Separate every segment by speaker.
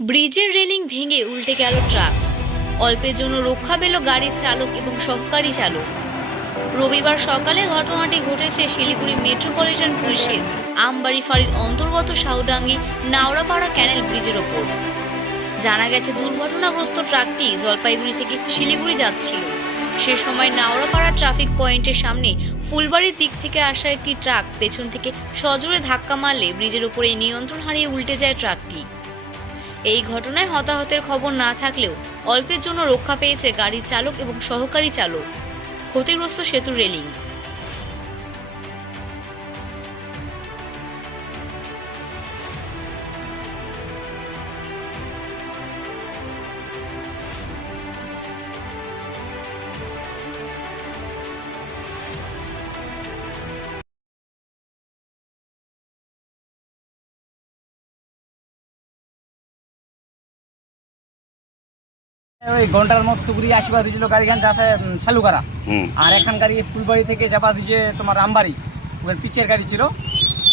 Speaker 1: ব্রিজের রেলিং ভেঙে উল্টে গেল ট্রাক। অল্পের জন্য রক্ষা পেল গাড়ির চালক এবং সহকারী চালক। রবিবার সকালে ঘটনাটি ঘটেছে শিলিগুড়ি মেট্রোপলিটন পুলিশের আমবাড়ি ফাঁড়ির অন্তর্গত সাউডাঙ্গি নাওড়াপাড়া ক্যানেল ব্রিজের ওপর। জানা গেছে, দুর্ঘটনাগ্রস্ত ট্রাকটি জলপাইগুড়ি থেকে শিলিগুড়ি যাচ্ছিল। সে সময় নাওড়াপাড়া ট্রাফিক পয়েন্টের সামনে ফুলবাড়ির দিক থেকে আসা একটি ট্রাক পেছন থেকে সজোরে ধাক্কা মারলে ব্রিজের ওপরে নিয়ন্ত্রণ হারিয়ে উল্টে যায় ট্রাকটি। এই ঘটনায় হতাহতের খবর না থাকলেও অল্পের জন্য রক্ষা পেয়েছে গাড়ির চালক এবং সহকারী চালক। ক্ষতিগ্রস্ত সেতুর রেলিং।
Speaker 2: ওই ঘণ্টার মতো ঘুরিয়ে আসিবা দিয়েছিল গাড়িখান যাচ্ছে শালুকারা। আর একখান গাড়ি ফুলবাড়ি থেকে যাবা দিয়েছে তোমার রামবাড়ি ওখানে পিচের গাড়ি ছিল।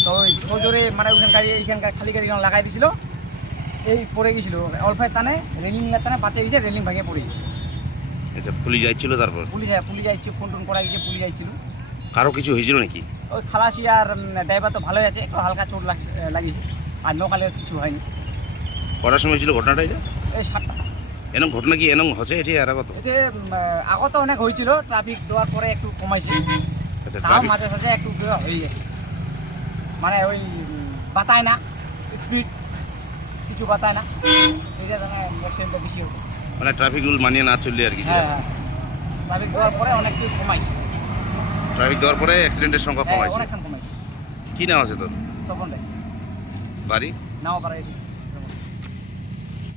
Speaker 2: তো ওই জোরে মানে ওখান গাড়ি এইখানকার খালি গাড়ি লাগাই দিয়েছিল। এই পড়ে গেছিল অল্পের টানে রেলিং টানে বাঁচে গেছে রেলিং ভেঙে পড়ে গেছে
Speaker 3: আচ্ছা পুলিশ যাইছিল তারপর?
Speaker 2: পুলিশ পুলিশ যাইছে ফোন টোন করা গেছে পুলিশ যাইছিল
Speaker 3: কারও কিছু হয়েছিল নাকি?
Speaker 2: ওই খালাসি আর ড্রাইভার তো ভালোই আছে একটু হালকা চোট লাগ- লাগিয়েছে আর নকালের কিছু হয়নি।
Speaker 3: কটার সময় ছিল ঘটনাটা
Speaker 2: এই সাতটা।
Speaker 3: এরকম ঘটনা কি এরকম হচ্ছে? এটি আর কত
Speaker 2: এতে আগত অনেক হয়েছিল ট্রাফিক দেওয়ার পরে একটু কমাইছে।
Speaker 3: আচ্ছা
Speaker 2: তাও মাঝে সাঝে একটু হয়ে যায় মানে ওই বাতায় না স্পিড কিছু বাতায় না। এটা মানে অ্যাক্সিডেন্টটা বেশি হচ্ছে
Speaker 3: মানে ট্রাফিক রুল মানিয়ে না চললে আর কি
Speaker 2: হ্যাঁ হ্যাঁ। ট্রাফিক দেওয়ার পরে অনেক কিছু কমাইছে।
Speaker 3: ট্রাফিক দেওয়ার পরে অ্যাক্সিডেন্টের সংখ্যা
Speaker 2: হ্যাঁ,
Speaker 3: কমাইছে।
Speaker 2: অনেকক্ষণ কমাইছে।
Speaker 3: কি নাম আছে তোর?
Speaker 2: তখন রে
Speaker 3: বাড়ি?
Speaker 2: নাও পারে